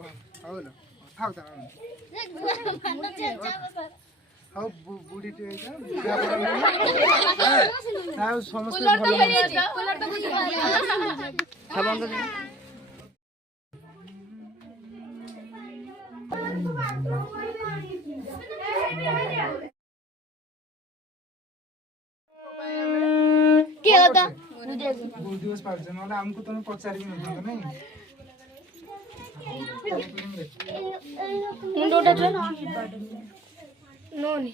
ହଉ ଲୋ ଥାଉ ଥାଉ ହଉ ବୁଢୀ ଟେ ଆଉ ସମସ୍ତେ बहुत दिवस पार्छ नले हमको तने पचारि न त नै मुंडोटा छ नो नि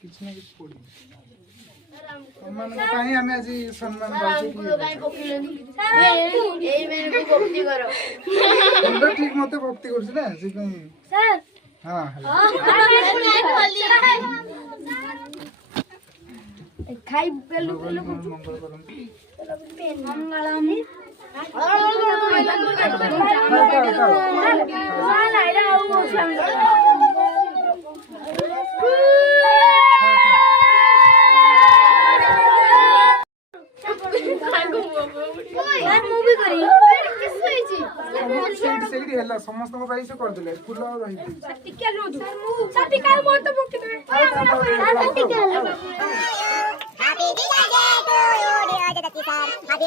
किछ न किछ पडी सम्मान पाई हामी आज सम्मान गर्छु कि गाई पोकिलेनी एई मैंने को भक्ति करो मुंडो ठीक मते भक्ति गर्छु ना से कहीं सर हां खाई पेलु पेलु मंगल करम मंगलम मूवी करी किस होईची सेठी हल्ला समस्त को पाई से कर देले फुल रही टिका लो सर टिका मोर तो बुक दे टिका लो Happy Teacher's Day to you, dear Jadati sir. Happy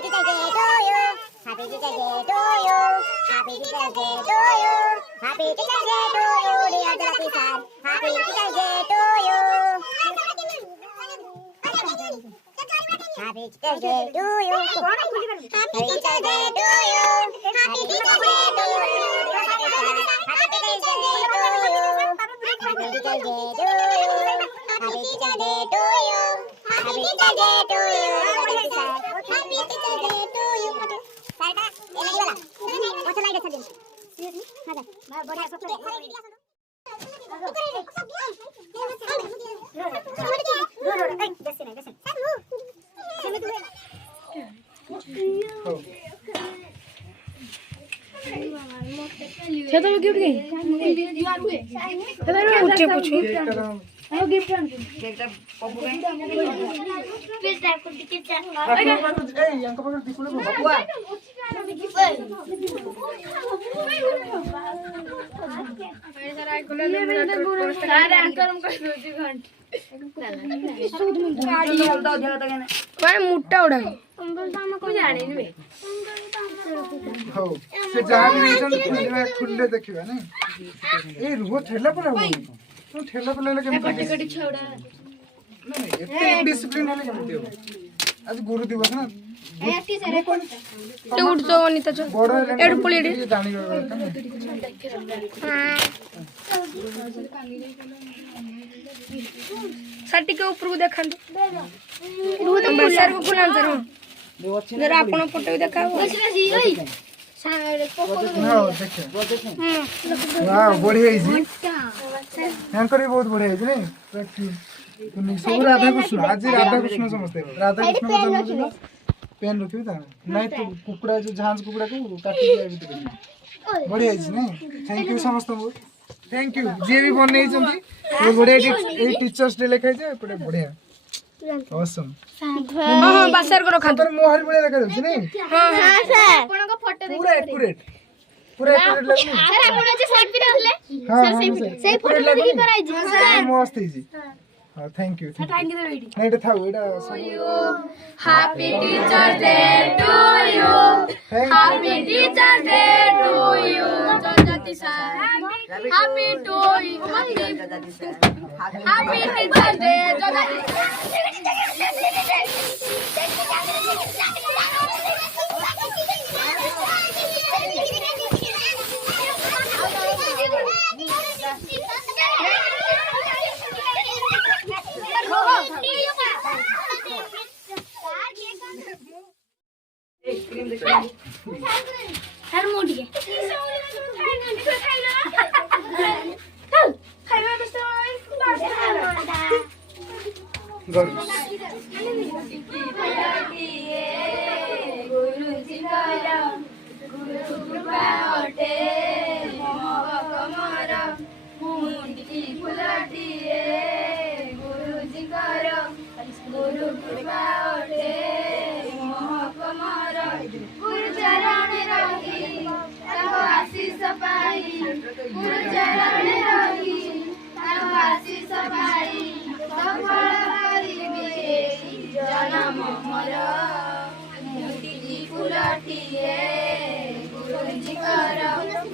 Teacher's Day to you. Happy Teacher's Day to you. Happy Teacher's Day to you. Happy Teacher's Day to you, dear Jadati sir. Happy Teacher's Day to you. Happy Teacher's Day to you. Happy Teacher's Day to you. Happy Teacher's Day to you. Happy Teacher's Day to you. Happy Teacher's Day to you. Happy Teacher's Day to you. Happy Teacher's Day to you. Happy Teacher's Day to you. साइडा ये लगी वाला अच्छा light अच्छा दिन seriously हां जा मैं बढ़िया सब छे तो गिफ्ट गई उठे पूछो आयो गिफ्ट केकटा पप्पू गई फिर टाइप को टिकट ए यांको पकड़ दिखुले बबुआ सारे एंकर हम कर दो जी घंट मैं मुट्टा उड़ा को जाने नहीं हो से जहां भी रहछन खुले देखिबा नै ए रुगो ठेला पर हो तू ठेला पर लेले केम कटी छौड़ा नहीं एते डिसिप्लिन होले केम दियो आज गुरु दिवस ना उठ तो अनिता छ एड पुलेडी जानी साटी के ऊपर को देखा सर को खुला सर जरा अपन फोटो देखाओ वाह बढ़िया जी यांकर बहुत बढ़िया जी नहीं सब राधा कृष्ण आज राधा कृष्ण समझते राधा कृष्ण का जन्मदिन पेन रखियो ता नहीं तो कुकुड़ा जो झांज कुकुड़ा को काटी दिया भीतर बढ़िया जी नहीं थैंक यू समस्त को थैंक यू जे भी बनै छथि ये बढ़िया ए टीचर्स डे लेखाइ जे पड़े बढ़िया ऑसम हां बासर को रखा पर मोहर बढ़िया लगा छै नहीं हां हां सर अपन को फोटो पूरा एक्यूरेट लगनी सर अपन जे साइड पे रखले हां सही फोटो देखि कराई जी सर मस्त है जी हां थैंक यू थैंक यू वेडी नहीं था एटा happy teachers day to you happy teachers day to you Jagati sir happy to you happy teachers day Jagati sir मोटी है गुरु चरण रखी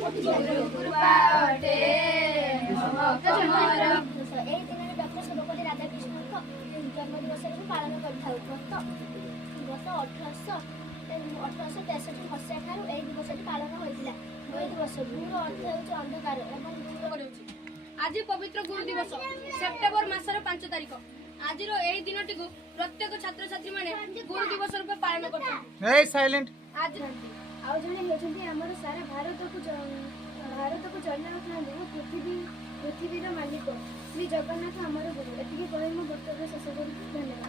କୃପା ଅଟେ ମହତମର। ଏହି ଦିନରେ ଡକ୍ଟର ସର୍ବପଲ୍ଲୀ ରାଧାକୃଷ୍ଣଙ୍କ ଜନ୍ମଦିବସରେ ବି ପାଳନ କରିଥାଉ। ଗତ 1863 ମସିହା ଠାରୁ ଏହି ଦିବସଟି ପାଳନ ହୋଇଥିଲା। ଏହି ଦିବସ ଗୁରୁର ଅର୍ଥ ହେଉଛି ଅନ୍ଧକାର ଏବଂ କରାଉଛି। ଆଜି ପବିତ୍ର ଗୁରୁ ଦିବସ ସେପ୍ଟେମ୍ବର ମାସର 5 ତାରିଖ। ଆଜିର ଏହି ଦିନଟିକୁ ପ୍ରତ୍ୟେକ ଛାତ୍ରଛାତ୍ରୀମାନେ ଗୁରୁ ଦିବସ ରୂପେ ପାଳନ କରୁଛନ୍ତି। ଏଇ ସାଇଲେଣ୍ଟ। ଆଜି ଆଉ ଜଣେ ହେଉଛନ୍ତି ଆମର ସାରା ଭାରତକୁ ଚଲାଉଥାନ୍ତି ପୃଥିବୀର ମାଲିକ ଶ୍ରୀ ଜଗନ୍ନାଥ ଆମର ଗୁରୁ। ଏତିକି କହି ମୁଁ ବକ୍ତବ୍ୟ ଶେଷ କରୁଛି। ଧନ୍ୟବାଦ।